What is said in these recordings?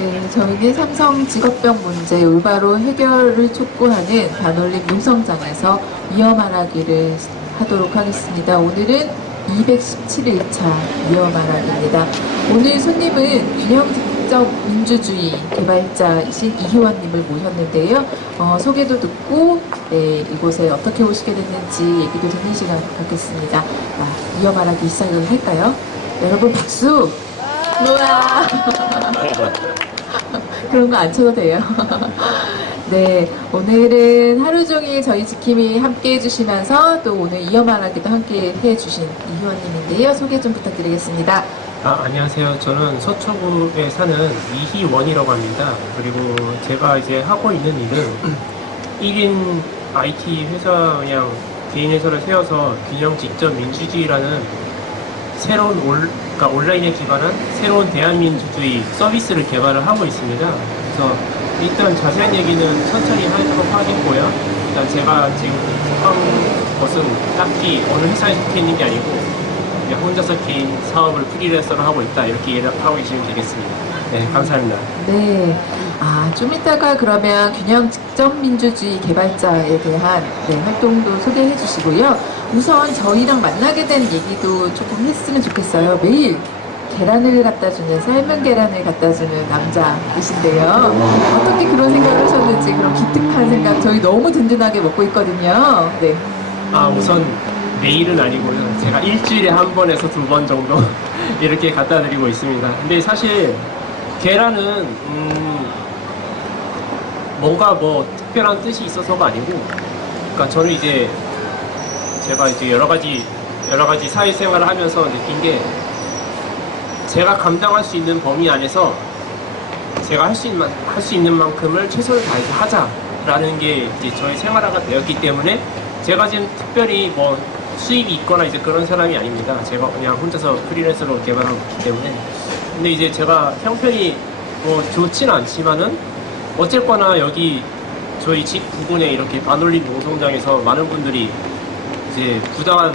네, 저희는 삼성 직업병 문제 올바로 해결을 촉구하는 반올림 농성장에서 위험하라기를 하도록 하겠습니다. 오늘은 217일차 위험하라기입니다. 오늘 손님은 균형직접 민주주의 개발자이신 이희원님을 모셨는데요. 소개도 듣고 이곳에 어떻게 오시게 됐는지 얘기도 듣는 시간 갖겠습니다. 위험하라기 시작을 할까요? 여러분 박수! 우와! 그런 거 안 쳐도 돼요. 네, 오늘은 하루 종일 저희 지킴이 함께 해주시면서 또 오늘 위험하라기도 함께 해주신 이희원님인데요. 소개 좀 부탁드리겠습니다. 안녕하세요. 저는 서초구에 사는 이희원이라고 합니다. 그리고 제가 이제 하고 있는 일은 1인 IT 회사 그냥 개인 회사를 세워서 균형 직접 민주주의라는 새로운 그러니까 온라인에 기반한 새로운 대한민주주의 서비스를 개발을 하고 있습니다. 그래서 일단 자세한 얘기는 천천히 하도록 하겠고요. 일단 제가 지금 한 것은 딱히 어느 회사에 속해 있는 게 아니고 그냥 혼자서 개인 사업을 프리랜서로 하고 있다 이렇게 이해를 하고 계시면 되겠습니다. 네, 감사합니다. 네, 좀 이따가 그러면 균형 직접 민주주의 개발자에 대한 활동도 소개해 주시고요. 우선 저희랑 만나게 된 얘기도 조금 했으면 좋겠어요. 매일 계란을 갖다 주는, 삶은 계란을 갖다 주는 남자이신데요. 어떻게 그런 생각을 하셨는지, 그런 기특한 생각, 저희 너무 든든하게 먹고 있거든요. 네. 우선 매일은 아니고요. 제가 일주일에 한 번에서 두 번 정도 이렇게 갖다 드리고 있습니다. 근데 사실 계란은 뭔가 뭐 특별한 뜻이 있어서가 아니고, 그러니까 저는 이제 제가 이제 여러 가지 사회생활을 하면서 느낀 게, 제가 감당할 수 있는 범위 안에서 제가 할 수 있는 만큼을 최선을 다해서 하자라는 게 이제 저의 생활화가 되었기 때문에, 제가 지금 특별히 뭐 수입이 있거나 이제 그런 사람이 아닙니다. 제가 그냥 혼자서 프리랜서로 개발하고 있기 때문에. 근데 이제 제가 형편이 뭐 좋지는 않지만은 어쨌거나 여기 저희 집 부근에 이렇게 반올림 농성장에서 많은 분들이 이제 부당한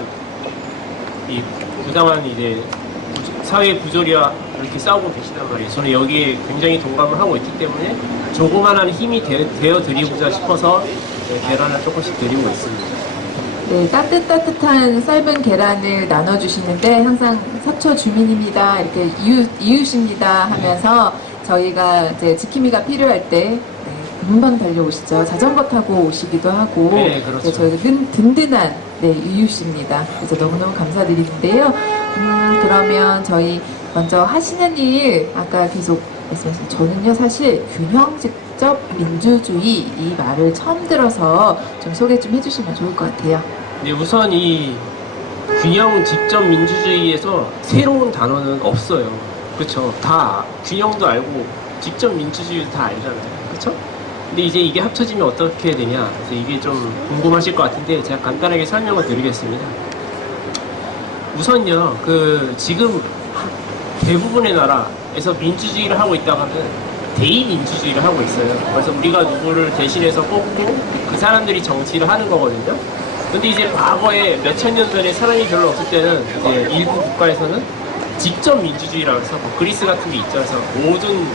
이제 사회 부조리와 이렇게 싸우고 계시단 말이에요. 저는 여기에 굉장히 동감을 하고 있기 때문에 조그만한 힘이 되어 드리고자 싶어서 계란을 조금씩 드리고 있습니다. 네, 따뜻한 삶은 계란을 나눠주시는데 항상 서초 주민입니다, 이렇게 이웃입니다 하면서 저희가 이제 지킴이가 필요할 때 금방 달려오시죠. 자전거 타고 오시기도 하고. 네, 그렇죠. 저희가 든든한 이웃입니다. 그래서 너무너무 감사드리는데요. 그러면 저희 먼저 하시는 일 아까 계속 말씀하신, 저는요 사실 균형 직접 민주주의 이 말을 처음 들어서 좀 소개 좀 해주시면 좋을 것 같아요. 네, 우선 이 균형 직접 민주주의에서 새로운 단어는 없어요. 그렇죠? 다 균형도 알고 직접 민주주의도 다 알잖아요. 그렇죠? 근데 이제 이게 합쳐지면 어떻게 되냐, 이게 좀 궁금하실 것 같은데 제가 간단하게 설명을 드리겠습니다. 우선요, 지금 대부분의 나라에서 민주주의를 하고 있다가는 대의민주주의를 하고 있어요. 그래서 우리가 누구를 대신해서 뽑고 그 사람들이 정치를 하는 거거든요. 근데 이제 과거에 몇천 년 전에 사람이 별로 없을 때는 이제 일부 국가에서는 직접 민주주의라고 해서 뭐 그리스 같은 게 있죠. 그래서 모든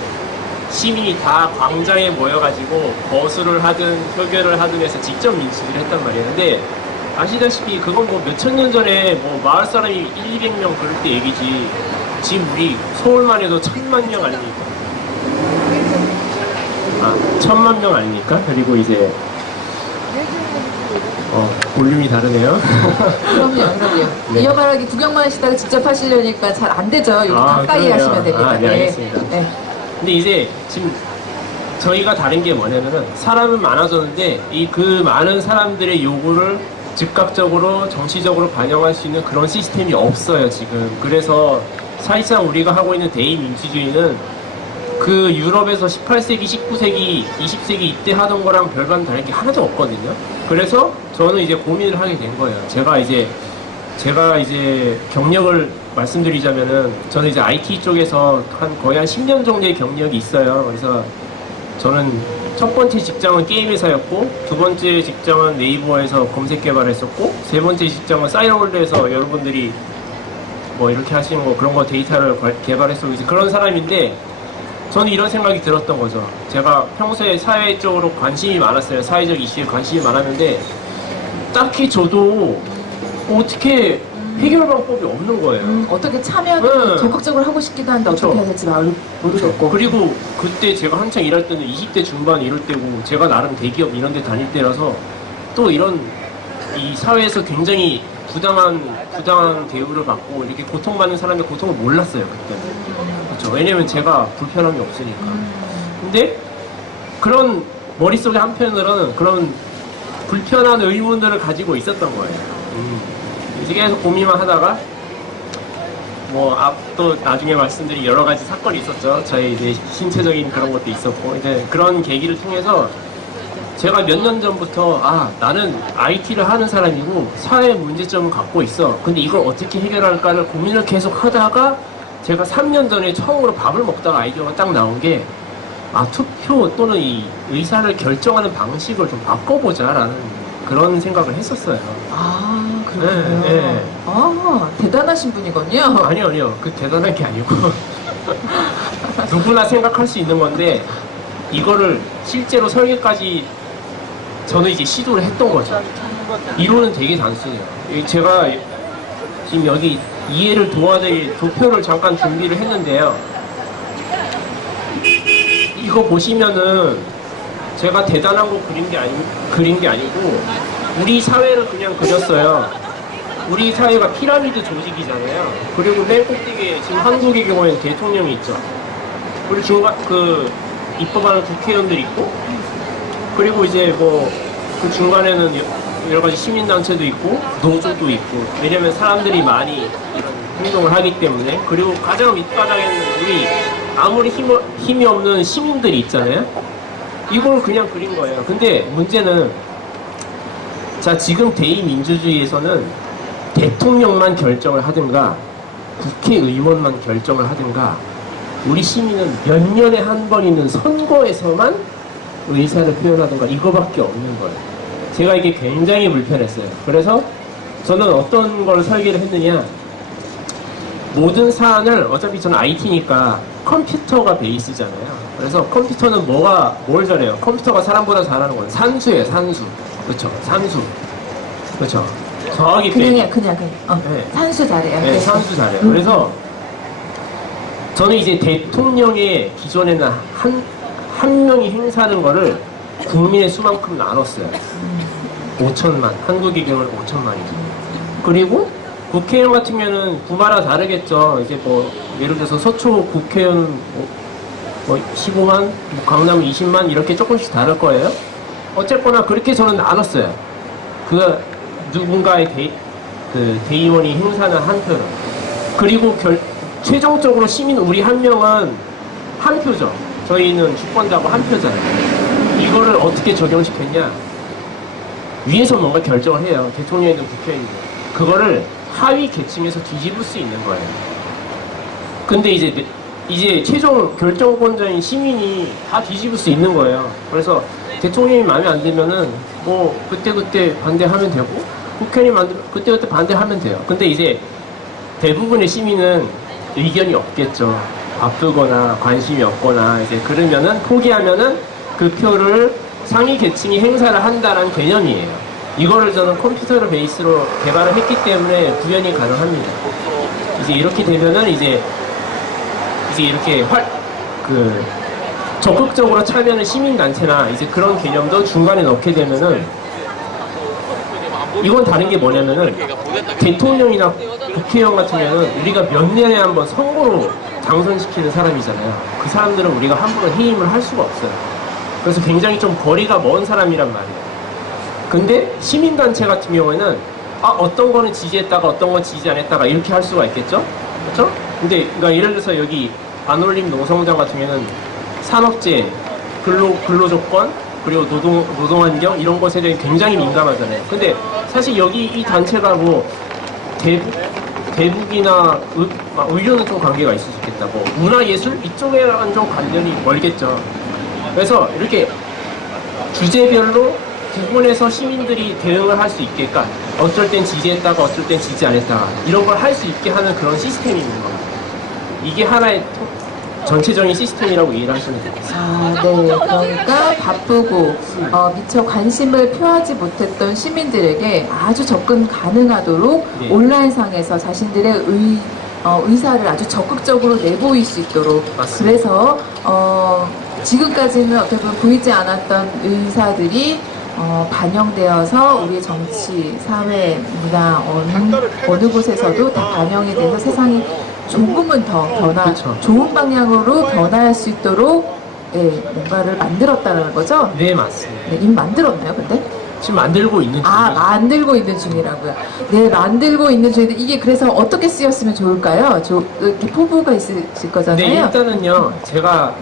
시민이 다 광장에 모여가지고 거수를 하든 표결을 하든 해서 직접 민주주의를 했단 말이에요. 근데 아시다시피 그건 뭐 몇천 년 전에 뭐 마을 사람이 200명 그럴 때 얘기지, 지금 우리 서울만 해도 1000만 명 아닙니까? 1000만 명 아닙니까? 그리고 이제 볼륨이 다르네요. 그럼요. 네. 위험하게 구경만 하시다가 직접 하시려니까 잘 안 되죠. 여기 가까이 그래요? 하시면 됩니다. 네, 알겠습니다. 네. 근데 이제 지금 저희가 다른 게 뭐냐면은, 사람은 많아졌는데 그 많은 사람들의 요구를 즉각적으로 정치적으로 반영할 수 있는 그런 시스템이 없어요 지금. 그래서 사실상 우리가 하고 있는 대의민주주의는 그 유럽에서 18세기, 19세기, 20세기 이때 하던 거랑 별반 다른 게 하나도 없거든요. 그래서 저는 이제 고민을 하게 된 거예요. 제가 이제 경력을 말씀드리자면은, 저는 이제 IT 쪽에서 거의 한 10년 정도의 경력이 있어요. 그래서 저는 첫 번째 직장은 게임 회사였고, 두 번째 직장은 네이버에서 검색 개발했었고, 세 번째 직장은 사이월드에서 여러분들이 뭐 이렇게 하시는 거, 그런 거 데이터를 개발했었고, 이제 그런 사람인데, 저는 이런 생각이 들었던 거죠. 제가 평소에 사회적으로 관심이 많았어요. 사회적 이슈에 관심이 많았는데 딱히 저도 어떻게 해결 방법이 없는 거예요. 어떻게 참여를 네. 적극적으로 하고 싶기도 한데 그쵸. 어떻게 해야 될지 모르겠고. 그리고 그때 제가 한창 일할 때는 20대 중반 이럴 때고 제가 나름 대기업 이런 데 다닐 때라서 또 이런 이 사회에서 굉장히 부당한 대우를 받고 이렇게 고통받는 사람의 고통을 몰랐어요, 그때. 그렇죠. 왜냐면 제가 불편함이 없으니까. 근데 그런 머릿속에 한편으로는 그런 불편한 의문들을 가지고 있었던 거예요. 이제 계속 고민만 하다가 뭐 또 나중에 말씀드린 여러 가지 사건이 있었죠. 저희 이제 신체적인 그런 것도 있었고 이제 그런 계기를 통해서 제가 몇 년 전부터 나는 IT를 하는 사람이고 사회 문제점을 갖고 있어. 근데 이걸 어떻게 해결할까를 고민을 계속 하다가 제가 3년 전에 처음으로 밥을 먹다가 아이디어가 딱 나온 게 투표 또는 이 의사를 결정하는 방식을 좀 바꿔보자라는 그런 생각을 했었어요. 그렇군요. 네, 네. 대단하신 분이군요. 아니요. 그 대단한 게 아니고 누구나 생각할 수 있는 건데 이거를 실제로 설계까지 저는 이제 시도를 했던 거죠. 이론은 되게 단순해요. 제가 지금 여기 이해를 도와드릴 도표를 잠깐 준비를 했는데요. 이거 보시면은 제가 대단한 거 그린 게 아니고 우리 사회를 그냥 그렸어요. 우리 사회가 피라미드 조직이잖아요. 그리고 맨 꼭대기에 지금 한국의 경우에는 대통령이 있죠. 그리고 중간 입법하는 국회의원들이 있고, 그리고 이제 그 중간에는 여러 가지 시민단체도 있고 노조도 있고. 왜냐면 사람들이 많이 이런 행동을 하기 때문에. 그리고 가장 밑바닥에는 우리 아무리 힘이 없는 시민들이 있잖아요. 이걸 그냥 그린 거예요. 근데 문제는 지금 대의민주주의에서는 대통령만 결정을 하든가 국회의원만 결정을 하든가 우리 시민은 몇 년에 한 번 있는 선거에서만 의사를 표현하든가 이거밖에 없는 거예요. 제가 이게 굉장히 불편했어요. 그래서 저는 어떤 걸 설계를 했느냐, 모든 사안을 어차피 저는 IT니까 컴퓨터가 베이스잖아요. 그래서 컴퓨터는 뭘 잘해요? 컴퓨터가 사람보다 잘하는 건 산수예요, 산수. 그렇죠. 산수. 그렇죠. 정확히 그냥. 네. 산수 잘해요. 네, 산수 잘해요. 그래서 저는 이제 대통령의 기존에는 한 명이 행사하는 거를 국민의 수만큼 나눴어요. 5천만. 한국의 경우는 5천만이죠. 그리고 국회의원 같은 경우는 구마다 다르겠죠. 이제 예를 들어서 서초 국회의원 15만, 강남 20만 이렇게 조금씩 다를 거예요. 어쨌거나 그렇게 저는 나눴어요. 누군가의 대의원이 행사는 한 표를. 그리고 최종적으로 시민 우리 한 명은 한 표죠. 저희는 주권자고 한 표잖아요. 이거를 어떻게 적용시켰냐? 위에서 뭔가 결정을 해요. 대통령이든 국회의원이든. 그거를 하위 계층에서 뒤집을 수 있는 거예요. 근데 이제 최종 결정권자인 시민이 다 뒤집을 수 있는 거예요. 그래서 대통령이 마음에 안 들면은 그때 반대하면 되고 국회의원이 그때 반대하면 돼요. 근데 이제 대부분의 시민은 의견이 없겠죠. 바쁘거나 관심이 없거나 이제 그러면은 포기하면은 그 표를 상위 계층이 행사를 한다는 개념이에요. 이거를 저는 컴퓨터를 베이스로 개발을 했기 때문에 구현이 가능합니다. 이제 이렇게 되면은 이제 이렇게 적극적으로 참여하는 시민단체나 이제 그런 개념도 중간에 넣게 되면은 이건 다른 게 뭐냐면은 대통령이나 국회의원 같은 경우는 우리가 몇 년에 한 번 선거로 당선시키는 사람이잖아요. 그 사람들은 우리가 함부로 해임을 할 수가 없어요. 그래서 굉장히 좀 거리가 먼 사람이란 말이에요. 근데 시민단체 같은 경우에는 어떤 거는 지지했다가 어떤 건 지지 안 했다가 이렇게 할 수가 있겠죠? 그렇죠? 근데 그러니까 예를 들어서 여기 반올림 노성장 같은 경우에는 산업재, 근로조건, 그리고 노동환경 이런 것에 대해 굉장히 민감하잖아요. 근데 사실 여기 이 단체가 대북이나 의료는 좀 관계가 있을 수 있겠다. 문화예술 이쪽에랑 좀 관련이 멀겠죠. 그래서 이렇게 주제별로 구분해서 시민들이 대응을 할 수 있게끔 어쩔 땐 지지했다가 어쩔 땐 지지 안 했다가 이런 걸 할 수 있게 하는 그런 시스템이 있는 겁니다. 이게 하나의 전체적인 시스템이라고 이해를 하시면 되겠습니다. 아, 네. 그러니까 바쁘고 미처 관심을 표하지 못했던 시민들에게 아주 접근 가능하도록 네. 온라인상에서 자신들의 의사를 아주 적극적으로 내보일 수 있도록 맞습니다. 그래서 지금까지는 어떻게 보면 보이지 않았던 의사들이 반영되어서 우리 정치, 사회, 문화 어느 곳에서도 다 반영이 돼서 세상이 조금은 더 그쵸. 좋은 방향으로 변화할 수 있도록 뭔가를 만들었다는 거죠? 네, 맞습니다. 네, 이미 만들었나요, 근데? 지금 만들고 있는 중이에요. 만들고 있는 중이라고요. 네, 만들고 있는 중인데 이게 그래서 어떻게 쓰였으면 좋을까요? 이렇게 포부가 있을 거잖아요. 네, 일단은요, 제가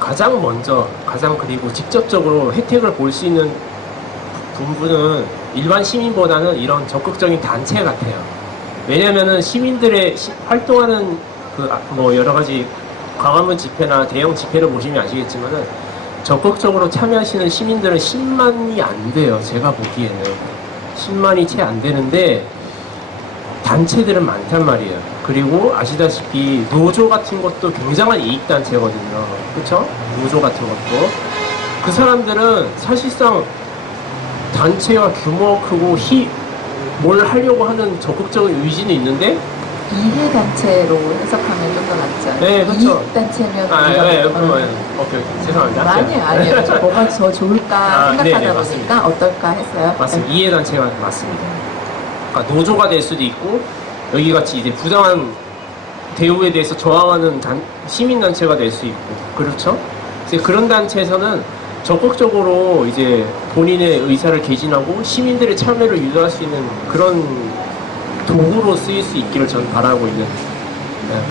가장 그리고 직접적으로 혜택을 볼 수 있는 부분은 일반 시민보다는 이런 적극적인 단체 같아요. 왜냐면은 시민들의 활동하는 여러 가지 광화문 집회나 대형 집회를 보시면 아시겠지만은 적극적으로 참여하시는 시민들은 10만이 안 돼요. 제가 보기에는 10만이 채 안 되는데 단체들은 많단 말이에요. 그리고 아시다시피 노조 같은 것도 굉장한 이익단체거든요. 그쵸? 노조 같은 것도. 그 사람들은 사실상 단체와 규모가 크고 뭘 하려고 하는 적극적인 의지는 있는데 이해단체로 해석하면 좀 더 낫죠. 네, 그렇죠. 이익단체면 오케이. 죄송합니다. 아니에요. 뭐가 더 좋을까 생각하다 네네, 보니까 맞습니다. 어떨까 했어요. 맞습니다. 이해단체가 맞습니다. 그러니까 노조가 될 수도 있고 여기 같이 이제 부당한 대우에 대해서 저항하는 시민단체가 될 수 있고 그렇죠? 이제 그런 단체에서는 적극적으로 이제 본인의 의사를 개진하고 시민들의 참여를 유도할 수 있는 그런 도구로 쓰일 수 있기를 저는 바라고 있는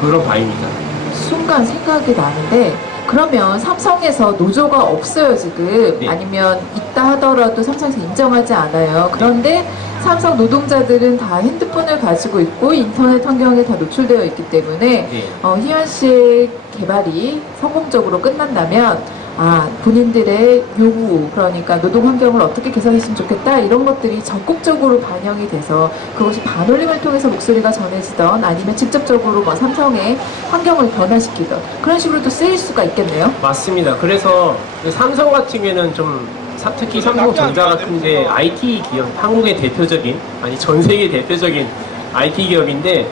그런 바입니다. 순간 생각이 나는데 그러면 삼성에서 노조가 없어요 지금. 네. 아니면 있다 하더라도 삼성에서 인정하지 않아요. 그런데 삼성 노동자들은 다 핸드폰을 가지고 있고 인터넷 환경에 다 노출되어 있기 때문에 네. 희원 씨의 개발이 성공적으로 끝난다면 본인들의 요구, 그러니까 노동 환경을 어떻게 개선했으면 좋겠다 이런 것들이 적극적으로 반영이 돼서 그것이 반올림을 통해서 목소리가 전해지던 아니면 직접적으로 삼성의 환경을 변화시키던 그런 식으로 또 쓰일 수가 있겠네요. 맞습니다. 그래서 삼성 같은 경우에는 특히 삼성전자 같은데 IT 기업, 한국의 대표적인 전 세계 대표적인 IT 기업인데,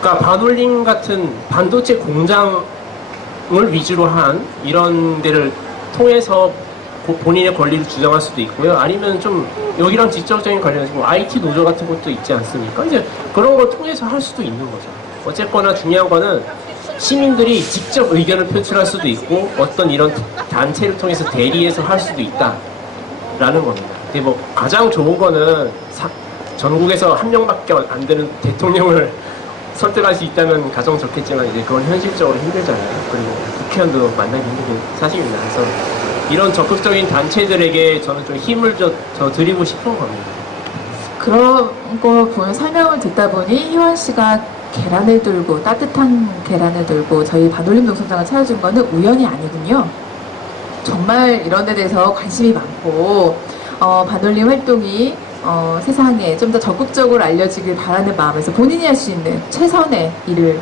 그러니까 반올림 같은 반도체 공장 을 위주로 한 이런 데를 통해서 본인의 권리를 주장할 수도 있고요. 아니면 좀 여기랑 직접적인 관련해서 IT 노조 같은 것도 있지 않습니까? 이제 그런 걸 통해서 할 수도 있는 거죠. 어쨌거나 중요한 거는 시민들이 직접 의견을 표출할 수도 있고 어떤 이런 단체를 통해서 대리해서 할 수도 있다라는 겁니다. 근데 가장 좋은 거는 전국에서 한 명밖에 안 되는 대통령을 설득할 수 있다면 가장 좋겠지만 이제 그건 현실적으로 힘들잖아요. 그리고 국회의원도 만나기 힘든 게 사실입니다. 그래서 이런 적극적인 단체들에게 저는 좀 힘을 더 드리고 싶은 겁니다. 그런 거 보면 설명을 듣다 보니 희원 씨가 계란을 들고 따뜻한 계란을 들고 저희 반올림 농성장을 찾아준 거는 우연이 아니군요. 정말 이런 데 대해서 관심이 많고 반올림 활동이 세상에 좀 더 적극적으로 알려지길 바라는 마음에서 본인이 할 수 있는 최선의 일을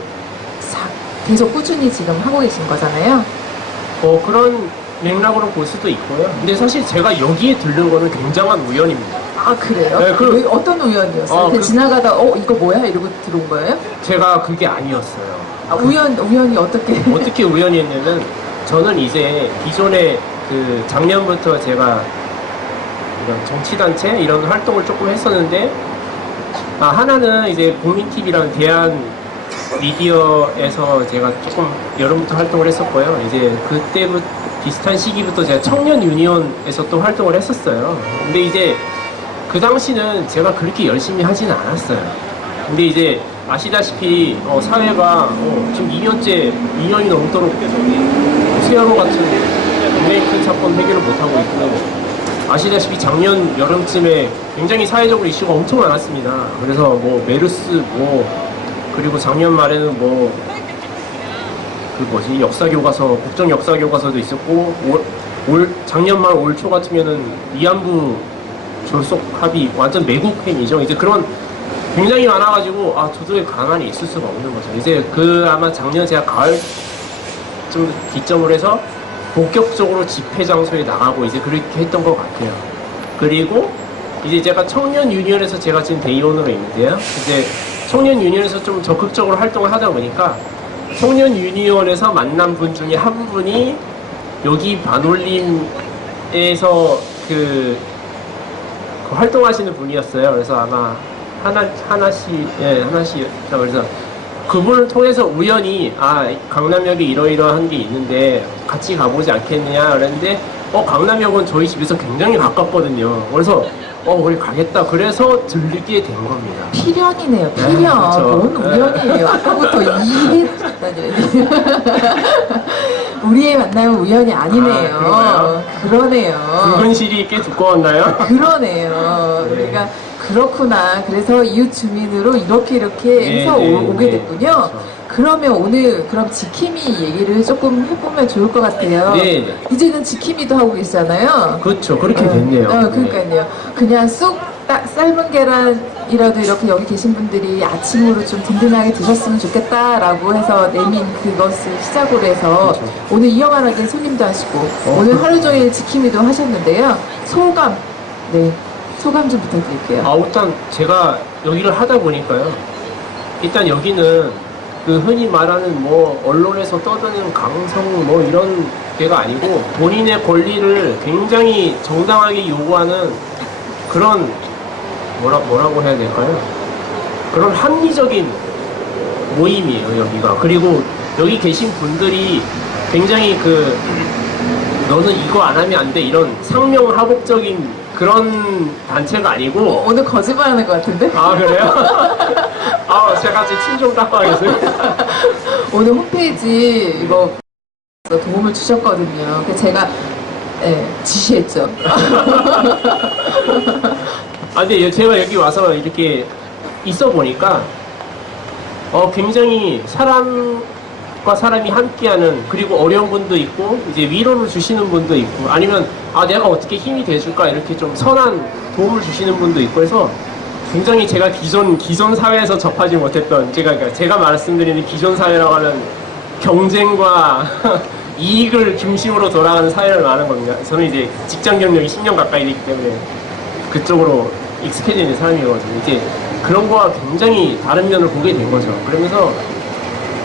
계속 꾸준히 지금 하고 계신 거잖아요. 그런 맥락으로 볼 수도 있고요. 근데 사실 제가 여기에 들른 거는 굉장한 우연입니다. 아, 그래요? 네, 어떤 우연이었어요? 지나가다 이거 뭐야? 이러고 들어온 거예요? 제가 그게 아니었어요. 우연이 어떻게? 어떻게 우연이 했냐면 저는 이제 기존에 작년부터 제가 이런 정치단체 이런 활동을 조금 했었는데 하나는 이제 국민TV라는 대한 미디어에서 제가 조금 여름부터 활동을 했었고요. 이제 그때부터 비슷한 시기부터 제가 청년 유니온에서 또 활동을 했었어요. 근데 이제 그 당시는 제가 그렇게 열심히 하지는 않았어요. 근데 이제 아시다시피 사회가 지금 2년이 넘도록 세월호 같은 굉장히 큰 사건 해결을 못하고 있고, 아시다시피 작년 여름쯤에 굉장히 사회적으로 이슈가 엄청 많았습니다. 그래서 메르스 그리고 작년 말에는 역사교과서, 국정 역사교과서도 있었고, 작년 말 올 초 같으면은 위안부 졸속 합의 완전 매국행위죠. 이제 그런 굉장히 많아가지고 도저히 가만히 있을 수가 없는 거죠. 이제 아마 작년 제가 가을 좀 기점으로 해서 본격적으로 집회 장소에 나가고 이제 그렇게 했던 것 같아요. 그리고 이제 제가 청년 유니언에서 제가 지금 대의원으로 있는데요. 이제 청년 유니언에서 좀 적극적으로 활동을 하다 보니까 청년 유니언에서 만난 분 중에 한 분이 여기 반올림에서 그 활동하시는 분이었어요. 그래서 아마 하나씨, 그래서 그분을 통해서 우연히 강남역에 이러이러한 게 있는데 같이 가보지 않겠느냐 그랬는데 강남역은 저희 집에서 굉장히 가깝거든요. 그래서 우리 가겠다. 그래서 들리게 된 겁니다. 필연이네요. 필연. 네, 그렇죠. 뭔 우연이에요. 아까부터 이해했다니. 우리의 만남은 우연이 아니네요. 그러네요. 붉은실이 꽤 두꺼웠나요? 그러네요. 네. 우리가 그렇구나. 그래서 이웃 주민으로 이렇게 해서 오게 됐군요. 그렇죠. 그러면 오늘 그럼 지킴이 얘기를 조금 해보면 좋을 것 같아요. 네. 이제는 지킴이도 하고 계시잖아요. 그렇죠. 그렇게 됐네요. 그러니까요. 그냥 쑥 삶은 계란이라도 이렇게 여기 계신 분들이 아침으로 좀 든든하게 드셨으면 좋겠다라고 해서 내민 그것을 시작으로 해서 그렇죠. 오늘 이영환에게 손님도 하시고 오늘 하루 종일 지킴이도 하셨는데요. 소감 좀 부탁드릴게요. 일단 제가 여기를 하다 보니까요. 일단 여기는 그 흔히 말하는 언론에서 떠드는 강성 이런 데가 아니고 본인의 권리를 굉장히 정당하게 요구하는 그런 뭐라고 해야 될까요? 그런 합리적인 모임이에요, 여기가. 그리고 여기 계신 분들이 굉장히 너는 이거 안 하면 안 돼 이런 상명하복적인 그런 단체가 아니고. 오늘 거짓말하는 것 같은데? 그래요? 제가 제 침 좀 닦아야겠어요. 오늘 홈페이지 이거 도움을 주셨거든요. 그래서 제가 지시했죠. 근데 제가 여기 와서 이렇게 있어 보니까 굉장히 사람과 사람이 함께하는, 그리고 어려운 분도 있고 이제 위로를 주시는 분도 있고, 아니면 내가 어떻게 힘이 돼줄까 이렇게 좀 선한 도움을 주시는 분도 있고 해서 굉장히 제가 기존 사회에서 접하지 못했던, 제가 말씀드리는 기존 사회라고 하는 경쟁과 이익을 중심으로 돌아가는 사회를 말하는 겁니다. 저는 이제 직장 경력이 10년 가까이 되기 때문에 그쪽으로 익숙해져 있는 사람이거든요. 이제 그런 거와 굉장히 다른 면을 보게 된 거죠. 그러면서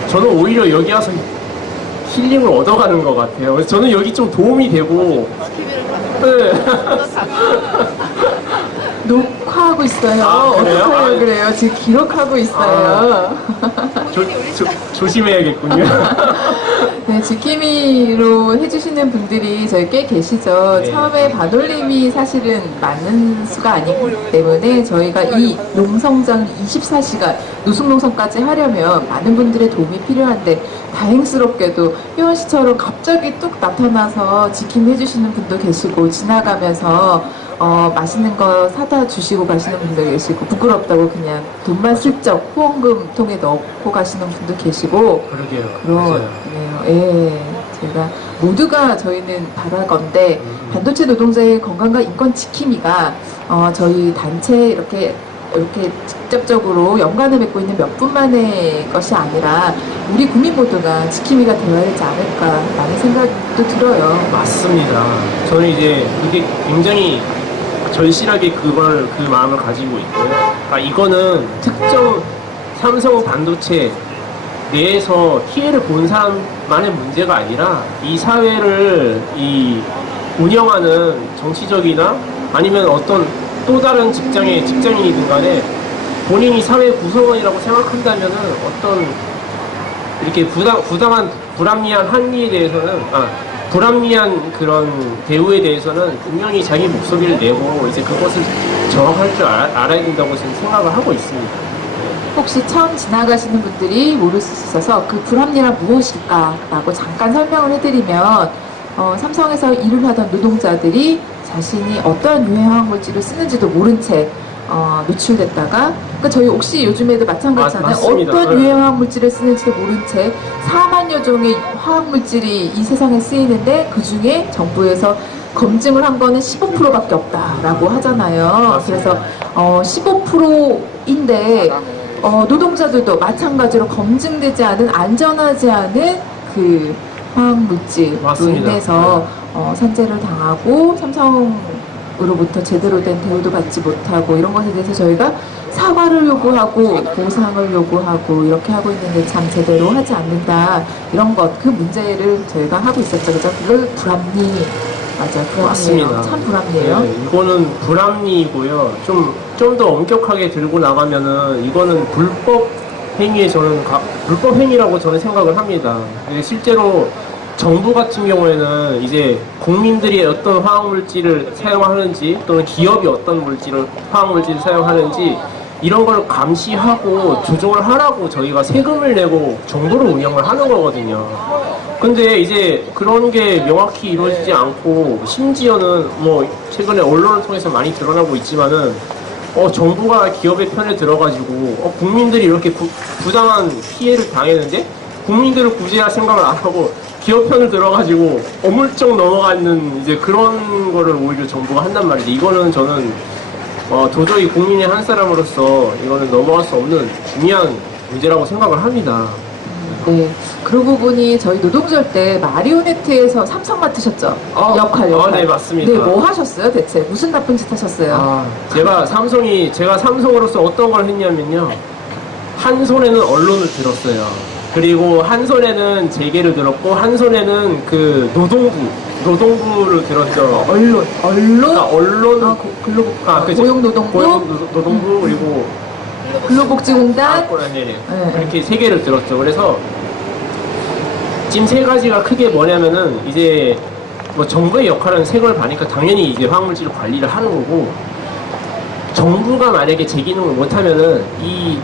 저는 오히려 여기 와서 힐링을 얻어가는 것 같아요. 그래서 저는 여기 좀 도움이 되고. 네. 녹화하고 있어요. 그래요? 어떡하려고 그래요? 지금 기록하고 있어요. 조심해야겠군요. 네, 지킴이로 해주시는 분들이 저희 꽤 계시죠. 네. 처음에 반올림이 사실은 많은 수가 아니기 때문에 저희가 이 농성장 24시간 노숙농성까지 하려면 많은 분들의 도움이 필요한데, 다행스럽게도 효원 씨처럼 갑자기 뚝 나타나서 지킴이 해주시는 분도 계시고, 지나가면서 맛있는 거 사다 주시고 가시는 분도 계시고, 부끄럽다고 그냥 돈만 슬쩍 후원금 통에 넣고 가시는 분도 계시고. 그러게요. 그러네요. 제가 모두가 저희는 바랄 건데, 반도체 노동자의 건강과 인권 지킴이가 저희 단체 이렇게 직접적으로 연관을 맺고 있는 몇 분만의 것이 아니라 우리 국민 모두가 지킴이가 되어야 되지 않을까라는 생각도 들어요. 맞습니다. 저는 이제 그게 굉장히 절실하게 그 마음을 가지고 있고요. 이거는 특정 삼성 반도체 내에서 피해를 본 사람만의 문제가 아니라 이 사회를 운영하는 정치적이나 아니면 어떤 또 다른 직장인이든 간에 본인이 사회 구성원이라고 생각한다면은 어떤 이렇게 불합리한 합리에 대해서는, 불합리한 그런 대우에 대해서는 분명히 자기 목소리를 내고 이제 그것을 저항할 줄 알아야 된다고 저는 생각을 하고 있습니다. 혹시 처음 지나가시는 분들이 모를 수 있어서 그 불합리란 무엇일까라고 잠깐 설명을 해드리면, 삼성에서 일을 하던 노동자들이 자신이 어떠한 유해 화학물질을 쓰는지도 모른 채 노출됐다가, 그러니까 저희 혹시 요즘에도 마찬가지잖아요. 맞습니다. 어떤 유해 화학물질을 쓰는지도 모른 채 4만여 종의 화학물질이 이 세상에 쓰이는데 그 중에 정부에서 검증을 한 거는 15%밖에 없다라고 하잖아요. 그래서 15%인데 노동자들도 마찬가지로 검증되지 않은 안전하지 않은 그 화학물질로 맞습니다. 인해서 산재를 당하고 삼성으로부터 제대로 된 대우도 받지 못하고 이런 것에 대해서 저희가 사과를 요구하고 보상을 요구하고 이렇게 하고 있는데 참 제대로 하지 않는다 이런 것 그 문제를 저희가 하고 있었죠. 그죠? 그걸 불합리 맞아요. 불합리예요. 맞습니다. 참 불합리예요. 네, 이거는 불합리이고요. 좀 더 엄격하게 들고 나가면은 이거는 불법 행위에 불법 행위라고 저는 생각을 합니다. 네, 실제로 정부 같은 경우에는 이제 국민들이 어떤 화학물질을 사용하는지 또는 기업이 어떤 화학물질을 사용하는지 이런 걸 감시하고 조정을 하라고 저희가 세금을 내고 정부를 운영을 하는 거거든요. 근데 이제 그런 게 명확히 이루어지지 않고 심지어는 뭐 최근에 언론을 통해서 많이 드러나고 있지만은 정부가 기업의 편에 들어가지고 국민들이 이렇게 부당한 피해를 당했는데 국민들을 구제할 생각을 안 하고 기업 편을 들어가지고 어물쩍 넘어가는 이제 그런 거를 오히려 정부가 한단 말이죠. 이거는 저는 도저히 국민의 한 사람으로서 이거는 넘어갈 수 없는 중요한 문제라고 생각을 합니다. 네. 그러고 보니 저희 노동절 때 마리오네트에서 삼성 맡으셨죠? 역할. 네, 맞습니다. 네, 뭐 하셨어요 대체? 무슨 나쁜 짓 하셨어요? 제가 삼성으로서 어떤 걸 했냐면요. 한 손에는 언론을 들었어요. 그리고 한 손에는 재계를 들었고, 한 손에는 그 노동부를 들었죠. 언론? 언론? 그죠. 고용노동부? 고용노동부, 그리고 근로복지공단? 네네. 네. 이렇게 세 개를 들었죠. 그래서 지금 세 가지가 크게 뭐냐면은 이제 뭐 정부의 역할은 세금을 받으니까 당연히 이제 화학물질 관리를 하는 거고, 정부가 만약에 제 기능을 못하면은 이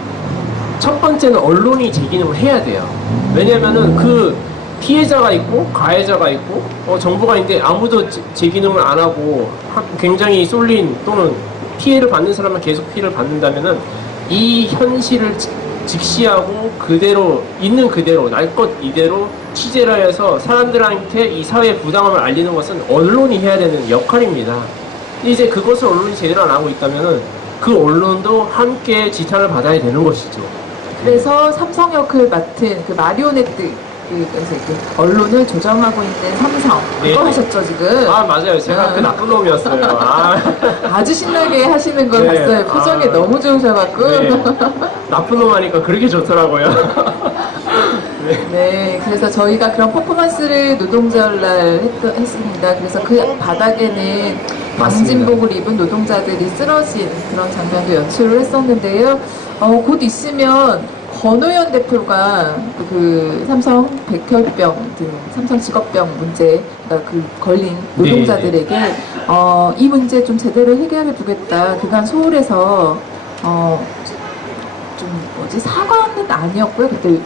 첫 번째는 언론이 제 기능을 해야 돼요. 왜냐면은 그 피해자가 있고 가해자가 있고 정부가 있는데 아무도 제 기능을 안 하고 굉장히 쏠린 또는 피해를 받는 사람만 계속 피해를 받는다면은 이 현실을 직시하고 그대로 있는 그대로 날 것 이대로 취재를 해서 사람들한테 이 사회의 부당함을 알리는 것은 언론이 해야 되는 역할입니다. 이제 그것을 언론이 제대로 안 하고 있다면은 그 언론도 함께 지탄을 받아야 되는 것이죠. 그래서 삼성 역을 맡은 그 마리오네트 그래서 이렇게 언론을 조정하고 있는 삼성 네. 그거 하셨죠 지금? 맞아요. 제가 그 나쁜 놈이었어요. 아주 신나게 하시는 걸 네. 봤어요. 표정이 너무 좋으셔갖고. 네. 나쁜 놈 하니까 그렇게 좋더라고요. 네, 그래서 저희가 그런 퍼포먼스를 노동절날 했습니다. 그래서 그 바닥에는 방진복을 입은 노동자들이 쓰러진 그런 장면도 연출을 했었는데요. 곧 있으면 권오현 대표가 그 삼성 백혈병 등 삼성 직업병 문제 그 걸린 노동자들에게 이 문제 좀 제대로 해결해 주겠다. 그간 서울에서 좀 사과는 아니었고요. 그때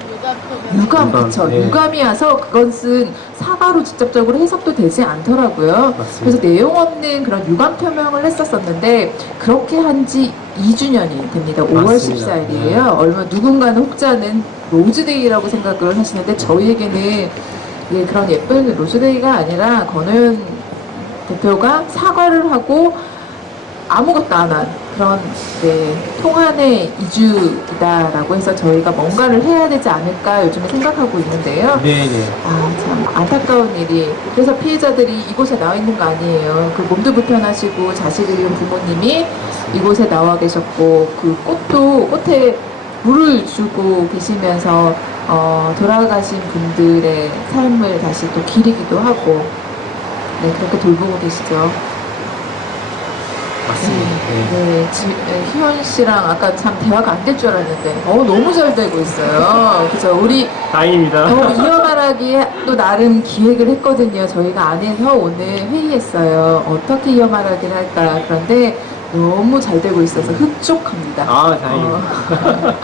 유감, 그쵸. 네. 유감이 와서 그것은 사과로 직접적으로 해석도 되지 않더라고요. 맞습니다. 그래서 내용 없는 그런 유감 표명을 했었었는데 그렇게 한 지 2주년이 됩니다. 5월 맞습니다. 14일이에요. 얼마 누군가는 혹자는 로즈데이라고 생각을 하시는데 저희에게는 그런 예쁜 로즈데이가 아니라 권오현 대표가 사과를 하고 아무것도 안 한 그런 통한의 이주이다라고 해서 저희가 뭔가를 해야 되지 않을까 요즘에 생각하고 있는데요. 네네. 참 안타까운 일이. 그래서 피해자들이 이곳에 나와 있는 거 아니에요. 그 몸도 불편하시고 자식을 잃은 부모님이 이곳에 나와 계셨고 그 꽃에 물을 주고 계시면서 돌아가신 분들의 삶을 다시 또 기리기도 하고 그렇게 돌보고 계시죠. 맞습니다. 희원 씨랑 아까 참 대화가 안 될 줄 알았는데, 너무 잘 되고 있어요. 그죠? 우리, 다행입니다. 이어말하기 또 나름 기획을 했거든요. 저희가 안에서 오늘 회의했어요. 어떻게 이어말하기를 할까. 그런데 너무 잘 되고 있어서 흡족합니다. 다행입니다.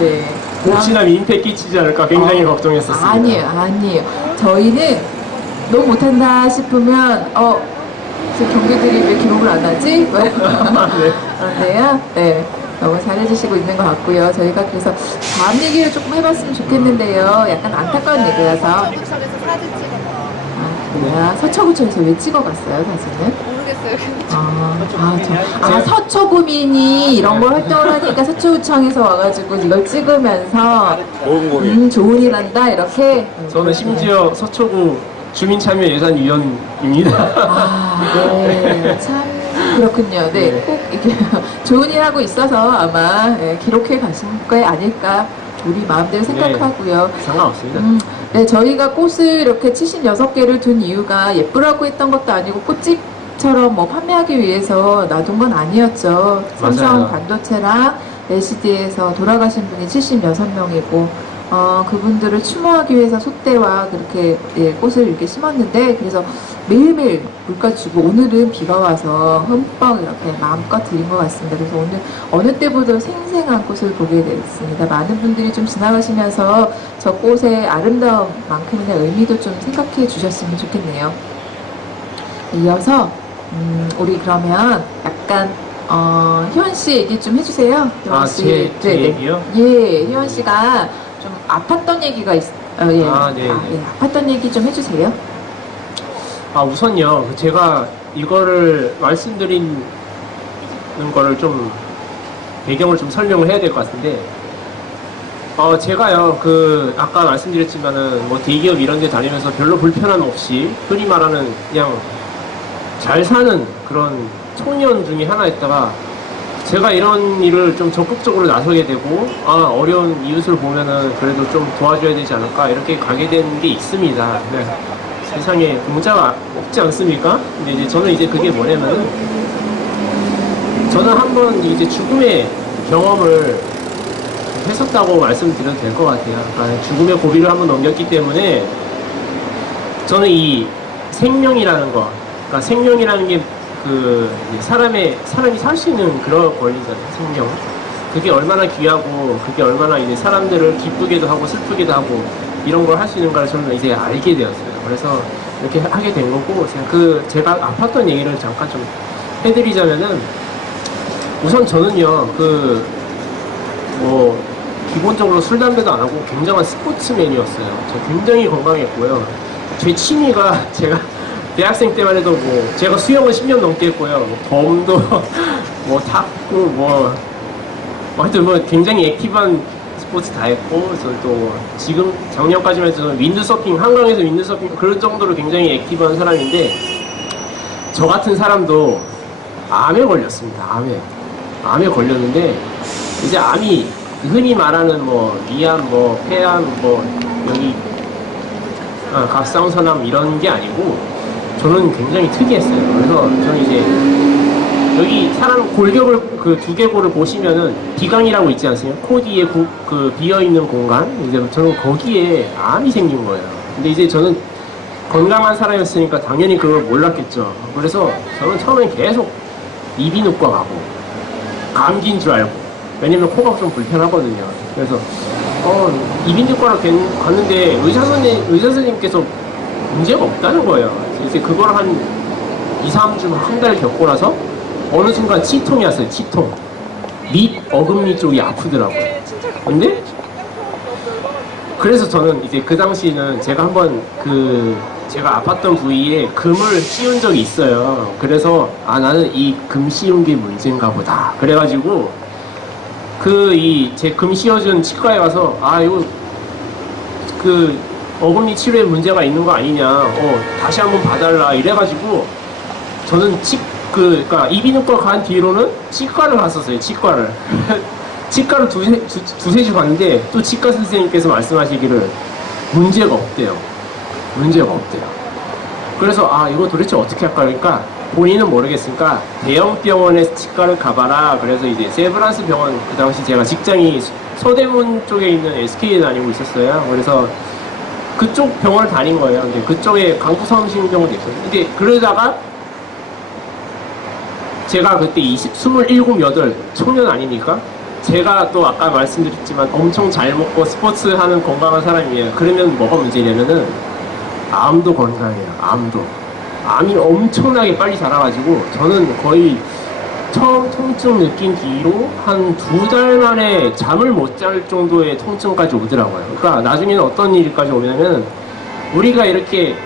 네. 혹시나 민폐 끼치지 않을까 굉장히 걱정했었습니다. 아니에요. 저희는 너무 못한다 싶으면, 경기들이 왜 기록을 안 하지? 그런데요, 너무 잘해주시고 있는 것 같고요. 저희가 그래서 다음 얘기를 조금 해봤으면 좋겠는데요. 약간 안타까운 얘기라서. 뭐야, 서초구청에서 왜 찍어갔어요, 사진은? 모르겠어요. 서초구민이 이런 걸 활동을 하니까 서초구청에서 와가지고 이걸 찍으면서 좋은 일 한다 이렇게. 저는 심지어 서초구 주민참여예산위원입니다. 네, 참 그렇군요. 네, 꼭 이렇게 좋은 일 하고 있어서 아마 기록해 가신 게 아닐까 우리 마음대로 생각하고요. 상관없습니다. 네, 저희가 꽃을 이렇게 76개를 둔 이유가 예쁘라고 했던 것도 아니고 꽃집처럼 뭐 판매하기 위해서 놔둔 건 아니었죠. 삼성 맞아요. 반도체랑 LCD에서 돌아가신 분이 76명이고 그분들을 추모하기 위해서 솥대와 그렇게 꽃을 이렇게 심었는데 그래서 매일매일 물까지 주고 오늘은 비가 와서 흠뻑 이렇게 마음껏 드린 것 같습니다. 그래서 오늘 어느 때보다 생생한 꽃을 보게 됐습니다. 많은 분들이 좀 지나가시면서 저 꽃의 아름다움만큼이나 의미도 좀 생각해 주셨으면 좋겠네요. 이어서 우리 그러면 약간 희원 씨 얘기 좀 해주세요. 희원 씨. 제 얘기요? 예, 희원 씨가 좀 아팠던 얘기가 예. 네. 아팠던 얘기 좀 해주세요. 우선요, 제가 이거를 말씀드리는 거를 좀 배경을 좀 설명을 해야 될 것 같은데, 제가요, 아까 말씀드렸지만은, 뭐, 대기업 이런 데 다니면서 별로 불편함 없이, 흔히 말하는 그냥 잘 사는 그런 청년 중에 하나였다가, 제가 이런 일을 좀 적극적으로 나서게 되고, 어려운 이웃을 보면은 그래도 좀 도와줘야 되지 않을까, 이렇게 가게 된 게 있습니다. 네. 세상에 공짜가 없지 않습니까? 근데 이제 저는 이제 그게 뭐냐면은, 저는 한번 이제 죽음의 경험을 했었다고 말씀드려도 될 것 같아요. 죽음의 고비를 한번 넘겼기 때문에, 저는 이 생명이라는 거, 그러니까 생명이라는 게 사람이 살 수 있는 그런 권리잖아요, 생명. 그게 얼마나 귀하고, 그게 얼마나 이제 사람들을 기쁘게도 하고, 슬프게도 하고, 이런 걸 할 수 있는 걸 저는 이제 알게 되었어요. 그래서 이렇게 하게 된 거고, 제가 아팠던 얘기를 잠깐 좀 해드리자면은, 우선 저는요, 기본적으로 술, 담배도 안 하고 굉장한 스포츠맨이었어요. 저 굉장히 건강했고요. 제 취미가 제가 대학생 때만 해도 제가 수영을 10년 넘게 했고요. 범도, 탁구, 하여튼 굉장히 액티브한 스포츠 다 했고, 저는 또 지금 작년까지만 해도 저는 윈드서핑, 한강에서 윈드서핑 그런 정도로 굉장히 액티브한 사람인데, 저 같은 사람도 암에 걸렸습니다. 암에 걸렸는데, 이제 암이 흔히 말하는 위암, 폐암, 여기 갑상선암 이런 게 아니고, 저는 굉장히 특이했어요. 그래서 저는 이제 여기 사람 골격을 두개골을 보시면은 비강이라고 있지 않습니까? 코 뒤에 비어 있는 공간. 이제 저는 거기에 암이 생긴 거예요. 근데 이제 저는 건강한 사람이었으니까 당연히 그걸 몰랐겠죠. 그래서 저는 처음엔 계속 이비인후과 가고 감기인 줄 알고, 왜냐면 코가 좀 불편하거든요. 그래서 이비인후과를 갔는데 의사 선생님께서 문제가 없다는 거예요. 이제 그걸 한 2, 3주, 한 달 겪고 나서 어느 순간 치통이 왔어요. 치통. 밑 어금니 쪽이 아프더라고요. 근데 그래서 저는 이제 그 당시에는 제가 한번 제가 아팠던 부위에 금을 씌운 적이 있어요. 그래서 나는 이 금 씌운 게 문제인가 보다. 그래가지고 제 금 씌워준 치과에 가서 이거 어금니 치료에 문제가 있는 거 아니냐, 다시 한번 봐달라 이래가지고 저는 그러니까 이비인후과 간 뒤로는 치과를 갔었어요. 치과를 두세 주 갔는데 또 치과 선생님께서 말씀하시기를 문제가 없대요. 그래서 이거 도대체 어떻게 할까? 그러니까 본인은 모르겠으니까 대형 병원에 치과를 가봐라. 그래서 이제 세브란스 병원, 그 당시 제가 직장이 서대문 쪽에 있는 SK에 다니고 있었어요. 그래서 그쪽 병원을 다닌 거예요. 근데 그쪽에 강부성심병원도 있어요. 근데 그러다가 제가 그때 27, 8 청년 아닙니까? 제가 또 아까 말씀드렸지만 엄청 잘 먹고 스포츠 하는 건강한 사람이에요. 그러면 뭐가 문제냐면은 암도 건강해요. 암이 엄청나게 빨리 자라가지고 저는 거의 처음 통증 느낀 뒤로 한 2달 만에 잠을 못 잘 정도의 통증까지 오더라고요. 그러니까 나중에는 어떤 일까지 오냐면, 우리가 이렇게